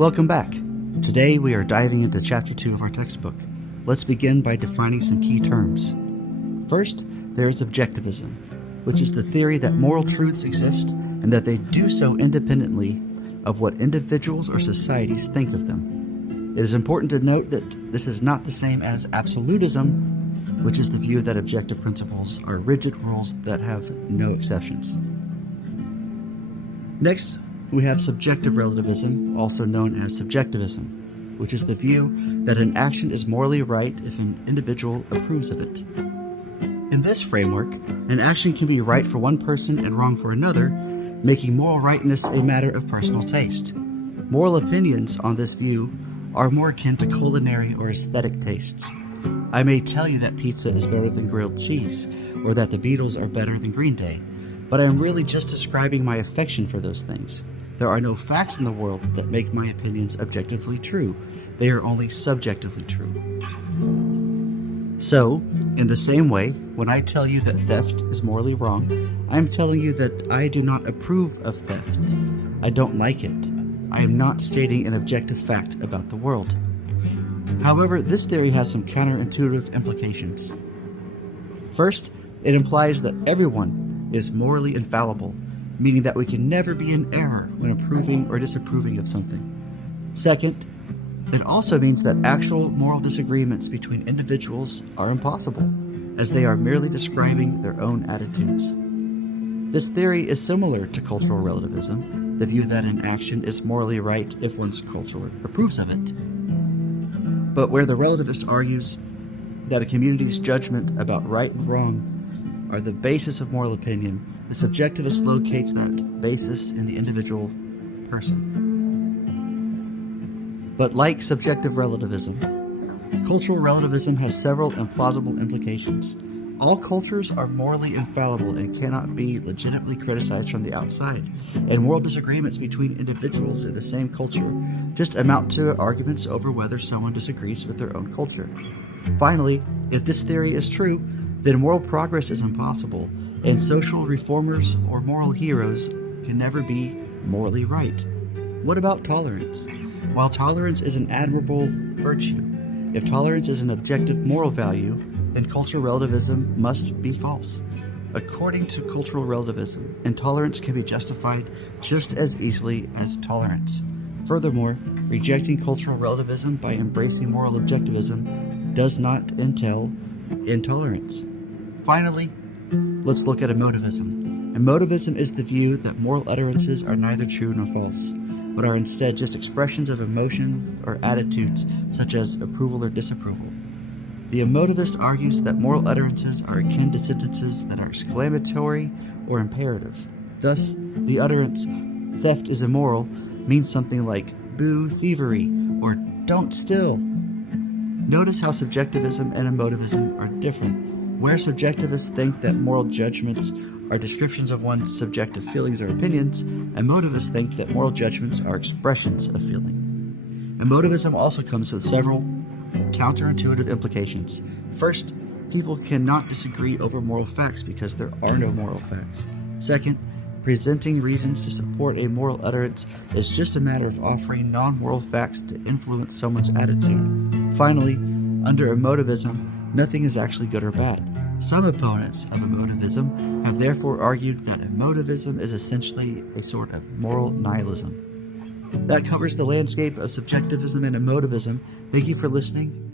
Welcome back. Today we are diving into Chapter 2 of our textbook. Let's begin by defining some key terms. First, there is objectivism, which is the theory that moral truths exist and that they do so independently of what individuals or societies think of them. It is important to note that this is not the same as absolutism, which is the view that objective principles are rigid rules that have no exceptions. Next, we have subjective relativism, also known as subjectivism, which is the view that an action is morally right if an individual approves of it. In this framework, an action can be right for one person and wrong for another, making moral rightness a matter of personal taste. Moral opinions on this view are more akin to culinary or aesthetic tastes. I may tell you that pizza is better than grilled cheese, or that the Beatles are better than Green Day, but I am really just describing my affection for those things. There are no facts in the world that make my opinions objectively true. They are only subjectively true. So, in the same way, when I tell you that theft is morally wrong, I am telling you that I do not approve of theft. I don't like it. I am not stating an objective fact about the world. However, this theory has some counterintuitive implications. First, it implies that everyone is morally infallible, meaning that we can never be in error when approving or disapproving of something. Second, it also means that actual moral disagreements between individuals are impossible, as they are merely describing their own attitudes. This theory is similar to cultural relativism, the view that an action is morally right if one's culture approves of it. But where the relativist argues that a community's judgment about right and wrong are the basis of moral opinion, the subjectivist locates that basis in the individual person. But like subjective relativism, cultural relativism has several implausible implications. All cultures are morally infallible and cannot be legitimately criticized from the outside, and moral disagreements between individuals in the same culture just amount to arguments over whether someone disagrees with their own culture. Finally, if this theory is true, then moral progress is impossible, and social reformers or moral heroes can never be morally right. What about tolerance? While tolerance is an admirable virtue, if tolerance is an objective moral value, then cultural relativism must be false. According to cultural relativism, intolerance can be justified just as easily as tolerance. Furthermore, rejecting cultural relativism by embracing moral objectivism does not entail intolerance. Finally, let's look at emotivism. Emotivism is the view that moral utterances are neither true nor false, but are instead just expressions of emotions or attitudes such as approval or disapproval. The emotivist argues that moral utterances are akin to sentences that are exclamatory or imperative. Thus, the utterance, "theft is immoral," means something like "boo thievery" or "don't steal." Notice how subjectivism and emotivism are different. Where subjectivists think that moral judgments are descriptions of one's subjective feelings or opinions, emotivists think that moral judgments are expressions of feeling. Emotivism also comes with several counterintuitive implications. First, people cannot disagree over moral facts because there are no moral facts. Second, presenting reasons to support a moral utterance is just a matter of offering non-moral facts to influence someone's attitude. Finally, under emotivism, nothing is actually good or bad. Some opponents of emotivism have therefore argued that emotivism is essentially a sort of moral nihilism. That covers the landscape of subjectivism and emotivism. Thank you for listening.